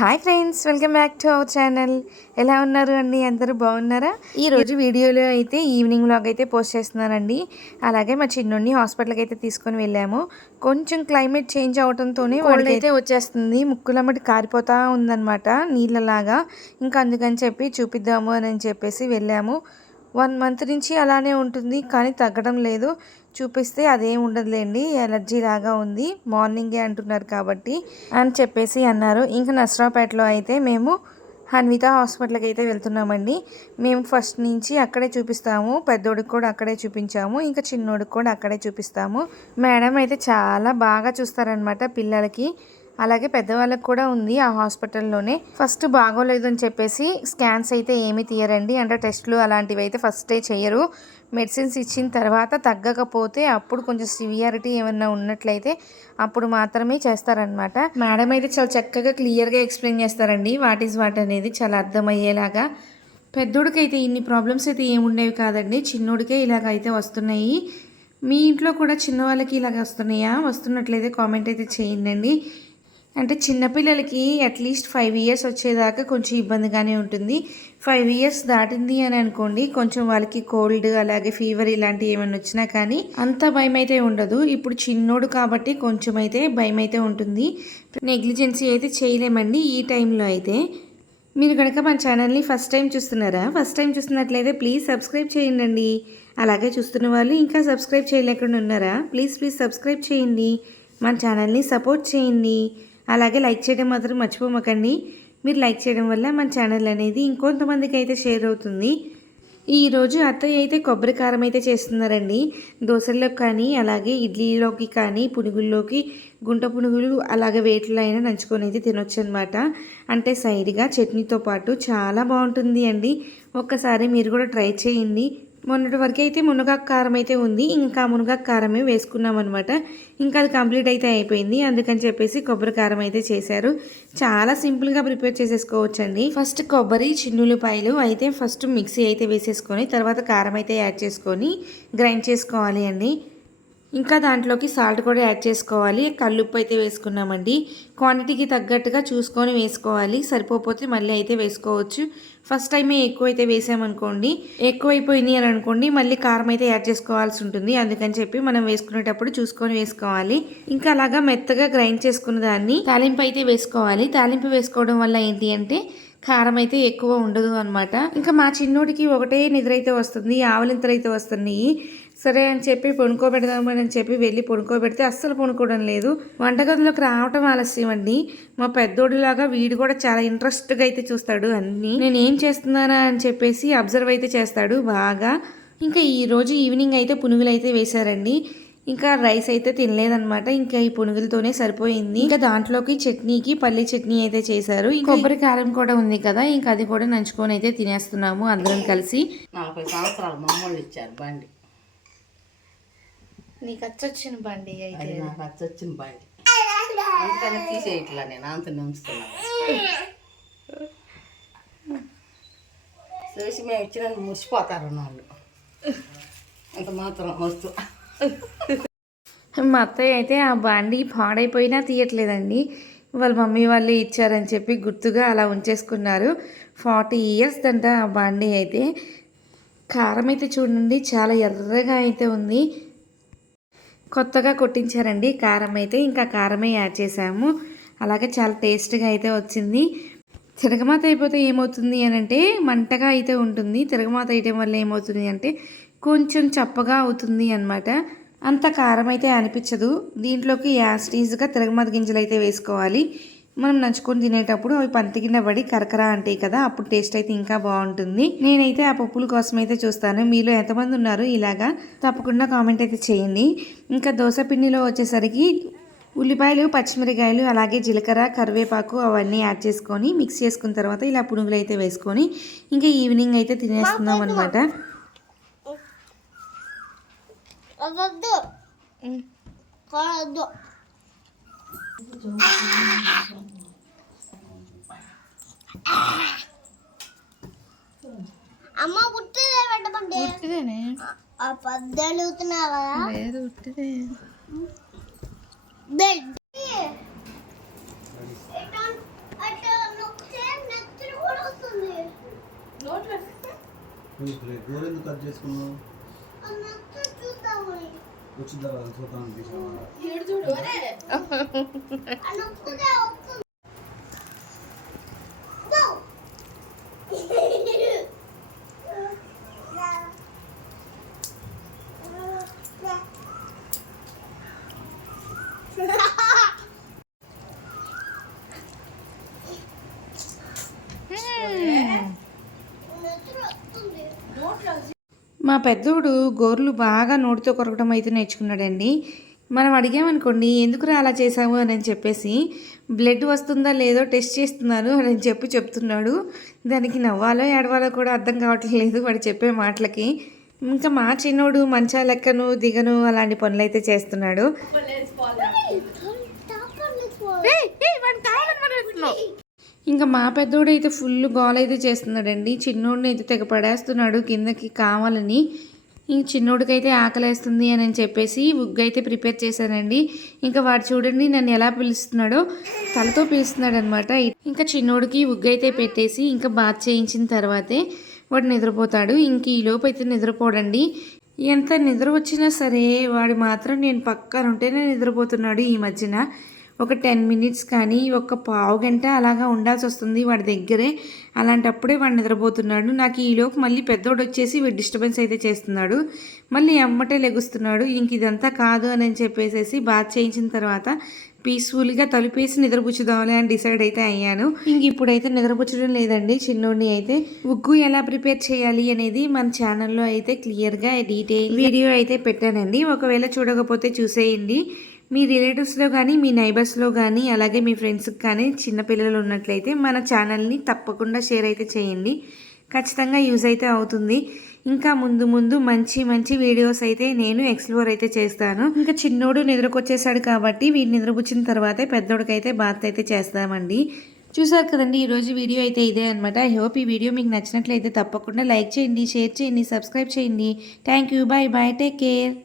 Hi friends, welcome back to our channel. ఎలా ఉన్నారు అండి? అందరూ బాగున్నారా? ఈరోజు వీడియోలో అయితే ఈవినింగ్ వ్లాగ్ అయితే పోస్ట్ చేస్తున్నానండి. అలాగే మా చిన్నోడిని హాస్పిటల్కి అయితే తీసుకొని వెళ్ళాము. కొంచెం క్లైమేట్ చేంజ్ అవడంతోనే కోల్డ్ అయితే వచ్చేస్తుంది, ముక్కులమ్మటి కారిపోతూ ఉందన్నమాట నీళ్ళలాగా. ఇంకా అందుకని చెప్పి చూపిద్దాము అని చెప్పేసి వెళ్ళాము. 1 మంత్ నుంచి అలానే ఉంటుంది, కానీ తగ్గడం లేదు. చూపిస్తే అదేం ఉండదులేండి, ఎలర్జీ లాగా ఉంది, మార్నింగే అంటున్నారు కాబట్టి అని చెప్పేసి అన్నారు. ఇంకా నసరాపేటలో అయితే మేము హన్విత హాస్పిటల్కి అయితే వెళ్తున్నామండి. మేము ఫస్ట్ నుంచి అక్కడే చూపిస్తాము, పెద్దోడికి కూడా అక్కడే చూపించాము, ఇంకా చిన్నోడికి కూడా అక్కడే చూపిస్తాము. మేడం అయితే చాలా బాగా చూస్తారనమాట పిల్లలకి, అలాగే పెద్దవాళ్ళకి కూడా ఉంది ఆ హాస్పిటల్లోనే. ఫస్ట్ బాగోలేదు అని చెప్పేసి స్కాన్స్ అయితే ఏమీ తీయరండి, అంటే టెస్టులు అలాంటివి అయితే ఫస్టే చేయరు. మెడిసిన్స్ ఇచ్చిన తర్వాత తగ్గకపోతే అప్పుడు కొంచెం సివియారిటీ ఏమన్నా ఉన్నట్లయితే అప్పుడు మాత్రమే చేస్తారనమాట. మేడం అయితే చాలా చక్కగా క్లియర్గా ఎక్స్ప్లెయిన్ చేస్తారండి, వాట్ ఈజ్ వాట్ అనేది చాలా అర్థమయ్యేలాగా. పెద్దోడికైతే ఇన్ని ప్రాబ్లమ్స్ అయితే ఏముండేవి కాదండి, చిన్నోడికే ఇలాగ అయితే వస్తున్నాయి. మీ ఇంట్లో కూడా చిన్న వాళ్ళకి ఇలాగ వస్తున్నాయా? వస్తున్నట్లయితే కామెంట్ అయితే చేయండి. అంటే చిన్నపిల్లలకి అట్లీస్ట్ 5 ఇయర్స్ వచ్చేదాకా కొంచెం ఇబ్బందిగానే ఉంటుంది. 5 ఇయర్స్ దాటింది అని అనుకోండి, కొంచెం వాళ్ళకి కోల్డ్ అలాగే ఫీవర్ ఇలాంటివి ఏమైనా వచ్చినా కానీ అంత భయం అయితే ఉండదు. ఇప్పుడు చిన్నోడు కాబట్టి కొంచెం అయితే భయం అయితే ఉంటుంది. నెగ్లిజెన్సీ అయితే చేయలేమండి ఈ టైంలో అయితే. మీరు కనుక మన ఛానల్ని ఫస్ట్ టైం చూస్తున్నారా? ఫస్ట్ టైం చూస్తున్నట్లయితే ప్లీజ్ సబ్స్క్రైబ్ చేయండి. అలాగే చూస్తున్న వాళ్ళు ఇంకా సబ్స్క్రైబ్ చేయలేకుండా ఉన్నారా? ప్లీజ్ సబ్స్క్రైబ్ చేయండి, మన ఛానల్ని సపోర్ట్ చేయండి. అలాగే లైక్ చేయడం మాత్రం మర్చిపోమకండి. మీరు లైక్ చేయడం వల్ల మన ఛానల్ అనేది ఇంకొంతమందికి అయితే షేర్ అవుతుంది. ఈరోజు అత్తయ్య అయితే కొబ్బరి కారం అయితే చేస్తున్నారండి. దోశల్లోకి కానీ అలాగే ఇడ్లీలోకి కానీ పునుగుల్లోకి గుంట పునుగులు అలాగే వేటిలో అయినా నంచుకొని అయితే తినొచ్చు అనమాట. అంటే సైడ్గా చట్నీతో పాటు చాలా బాగుంటుంది అండి. ఒక్కసారి మీరు కూడా ట్రై చేయండి. మొన్నటి వరకు అయితే మునగాకు కారం అయితే ఉంది, ఇంకా మునగాకు కారమే వేసుకున్నాం అనమాట. ఇంకా అది కంప్లీట్ అయితే అయిపోయింది, అందుకని చెప్పేసి కొబ్బరి కారం అయితే చేశారు. చాలా సింపుల్గా ప్రిపేర్ చేసేసుకోవచ్చండి. ఫస్ట్ కొబ్బరి చిన్నులపాయలు అయితే ఫస్ట్ మిక్సీ అయితే వేసేసుకొని తర్వాత కారం అయితే యాడ్ చేసుకొని గ్రైండ్ చేసుకోవాలి అండి. ఇంకా దాంట్లోకి సాల్ట్ కూడా యాడ్ చేసుకోవాలి. కల్లుప్పు అయితే వేసుకున్నామండి. క్వాంటిటీకి తగ్గట్టుగా చూసుకొని వేసుకోవాలి, సరిపోతే మళ్ళీ అయితే వేసుకోవచ్చు. ఫస్ట్ టైమే ఎక్కువ అయితే వేసామనుకోండి, ఎక్కువైపోయింది అని అనుకోండి మళ్ళీ కారం అయితే యాడ్ చేసుకోవాల్సి ఉంటుంది. అందుకని చెప్పి మనం వేసుకునేటప్పుడు చూసుకొని వేసుకోవాలి. ఇంకా అలాగా మెత్తగా గ్రైండ్ చేసుకున్న దాన్ని తాలింపు అయితే వేసుకోవాలి. తాలింపు వేసుకోవడం వల్ల ఏంటి అంటే కారం అయితే ఎక్కువ ఉండదు అనమాట. ఇంకా మా చిన్నోడికి ఒకటే నిద్ర అయితే వస్తుంది, ఆవలింతలు అయితే వస్తున్నాయి. సరే అని చెప్పి పొనుకోబెడదామని చెప్పి వెళ్ళి పొనుకోబెడితే అస్సలు పొనుకోవడం లేదు. వంటగదిలోకి రావటం ఆలస్యం అండి. మా పెద్దోడిలాగా వీడు కూడా చాలా ఇంట్రెస్ట్గా అయితే చూస్తాడు అన్నీ. నేను ఏం చేస్తున్నానా అని చెప్పేసి అబ్జర్వ్ అయితే చేస్తాడు బాగా. ఇంకా ఈరోజు ఈవినింగ్ అయితే పునుగులు అయితే వేశారండి. ఇంకా రైస్ అయితే తినలేదనమాట, ఇంకా ఈ పునుగులతోనే సరిపోయింది. ఇంకా దాంట్లోకి చట్నీకి పల్లి చట్నీ అయితే చేశారు. కొబ్బరి కారం కూడా ఉంది కదా, ఇంకా అది కూడా నంచుకొని అయితే తినేస్తున్నాము అందరం కలిసి. 40 సంవత్సరాలు మమ్మల్ని ఇచ్చారు బండి. నీకు అచ్చొచ్చిన బండి అయితే? నాకు అచ్చొచ్చిన బండి, అందుకని తీసేయట్లా, నేను అంత ఉంచుతున్నాను. చూసి మేము ఇచ్చిన మురిసిపోతారు వాళ్ళు, అంత మాత్రం వస్తు. మా అత్తయ్య అయితే ఆ బండి పాడైపోయినా తీయట్లేదండి. వాళ్ళ మమ్మీ వాళ్ళే ఇచ్చారని చెప్పి గుర్తుగా అలా ఉంచేసుకున్నారు. 40 ఇయర్స్ దంట ఆ బండి అయితే. కారం అయితే చూడండి చాలా ఎర్రగా అయితే ఉంది, కొత్తగా కొట్టించారండి కారం అయితే. ఇంకా కారమే యాడ్ చేసాము, అలాగే చాలా టేస్ట్గా అయితే వచ్చింది. తిరగమాత అయిపోతే ఏమవుతుంది అని అంటే మంటగా అయితే ఉంటుంది. తిరగమాత వేయటం వల్ల ఏమవుతుంది అంటే కొంచెం చప్పగా అవుతుంది అనమాట, అంత కారం అయితే అనిపించదు. దీంట్లోకి యాస్టీజ్గా తిరగమాత గింజలు అయితే వేసుకోవాలి. మనం నంచుకొని తినేటప్పుడు అవి పంటి కింద పడి కరకర అంటాయి కదా, అప్పుడు టేస్ట్ అయితే ఇంకా బాగుంటుంది. నేనైతే ఆ పప్పుల కోసం అయితే చూస్తాను. మీలో ఎంతమంది ఉన్నారు ఇలాగా? తప్పకుండా కామెంట్ అయితే చేయండి. ఇంకా దోశ పిండిలో వచ్చేసరికి ఉల్లిపాయలు పచ్చిమిరకాయలు అలాగే జీలకర్ర కరివేపాకు అవన్నీ యాడ్ చేసుకొని మిక్స్ చేసుకున్న తర్వాత ఇలా పునుగులు అయితే వేసుకొని ఇంకా ఈవినింగ్ అయితే తినేస్తున్నాం అనమాట. అమ్మ ఉట్టిదే పెట్టమంటే ఉట్టిదేనే ఆ పద్దెలుతున్నావా? లేదు ఉట్టిదే. గోరెందుకు కట్ చేసుకున్నావు? అన్నట్టు చూద్దామని వచ్చిన తర్వాత చూద్దాం తీసావా? అనుకునే వస్తుంది గో మా పెద్దోడు గోర్లు బాగా నోటితో కొరకడం అయితే నేర్చుకున్నాడండి. మనం అడిగామనుకోండి ఎందుకురా అలా చేసావు అని చెప్పేసి బ్లడ్ వస్తుందా లేదో టెస్ట్ చేస్తున్నారు అని చెప్తున్నాడు. దానికి నవ్వాలో ఏడవాలో కూడా అర్థం కావట్లేదు వాడు చెప్పే మాటలకి. ఇంకా మా చిన్నోడు మంచా లెక్కను దిగను అలాంటి పనులు అయితే చేస్తున్నాడు. ఇంకా మా పెద్దోడు అయితే ఫుల్ గోల అయితే చేస్తున్నాడండి. చిన్నోడిని అయితే తెగ పడేస్తున్నాడు కిందకి కావాలని. ఇంక చిన్నోడికైతే ఆకలేస్తుంది అని చెప్పేసి ఉగ్గు అయితే ప్రిపేర్ చేశానండి. ఇంకా వాడు చూడండి నన్ను ఎలా పిలుస్తున్నాడో, తలతో పిలుస్తున్నాడు అనమాట. ఇంకా చిన్నోడికి ఉగ్గు అయితే పెట్టేసి ఇంకా బాత్ చేయించిన తర్వాతే వాడు నిద్రపోతాడు. ఇంక ఈ లోపు అయితే నిద్రపోడండి. ఎంత నిద్ర వచ్చినా సరే వాడు మాత్రం నేను పక్కన ఉంటేనే నిద్రపోతున్నాడు. ఈ మధ్యన ఒక 10 మినిట్స్ కానీ ఒక పావు గంట అలాగా ఉండాల్సి వస్తుంది వాడి దగ్గరే. అలాంటప్పుడే వాడు నిద్రపోతున్నాడు. నాకు ఈలోపు మళ్ళీ పెద్దోడు వచ్చేసి వీడు డిస్టర్బెన్స్ అయితే చేస్తున్నాడు. మళ్ళీ అమ్మటే లెగుస్తున్నాడు. ఇంక ఇదంతా కాదు అని చెప్పేసి బాత్ చేయించిన తర్వాత పీస్ఫుల్గా తలుపేసి నిద్రపుచ్చుదామని అని డిసైడ్ అయితే అయ్యాను. ఇంక ఇప్పుడైతే నిద్రపుచ్చడం లేదండి. చిన్నోడిని అయితే ఉగ్గు ఎలా ప్రిపేర్ చేయాలి అనేది మన ఛానల్లో అయితే క్లియర్గా డీటెయిల్ వీడియో అయితే పెట్టానండి. ఒకవేళ చూడకపోతే చూసేయండి. మీ రిలేటివ్స్లో కానీ మీ నైబర్స్లో కానీ అలాగే మీ ఫ్రెండ్స్కి కానీ చిన్నపిల్లలు ఉన్నట్లయితే మన ఛానల్ని తప్పకుండా షేర్ అయితే చేయండి. ఖచ్చితంగా యూజ్ అయితే అవుతుంది. ఇంకా ముందు మంచి మంచి వీడియోస్ అయితే నేను ఎక్స్ప్లోర్ అయితే చేస్తాను. ఇంకా చిన్నోడు నిద్రకొచ్చేసాడు కాబట్టి వీడిని నిద్రపుచ్చిన తర్వాతే పెద్దోడికైతే బాత్ అయితే చేస్తామండి. చూసారు కదండి ఈరోజు వీడియో అయితే ఇదే అనమాట. ఐ హోప్ ఈ వీడియో మీకు నచ్చినట్లయితే తప్పకుండా లైక్ చేయండి, షేర్ చేయండి, సబ్స్క్రైబ్ చేయండి. Thank you, bye bye, take care.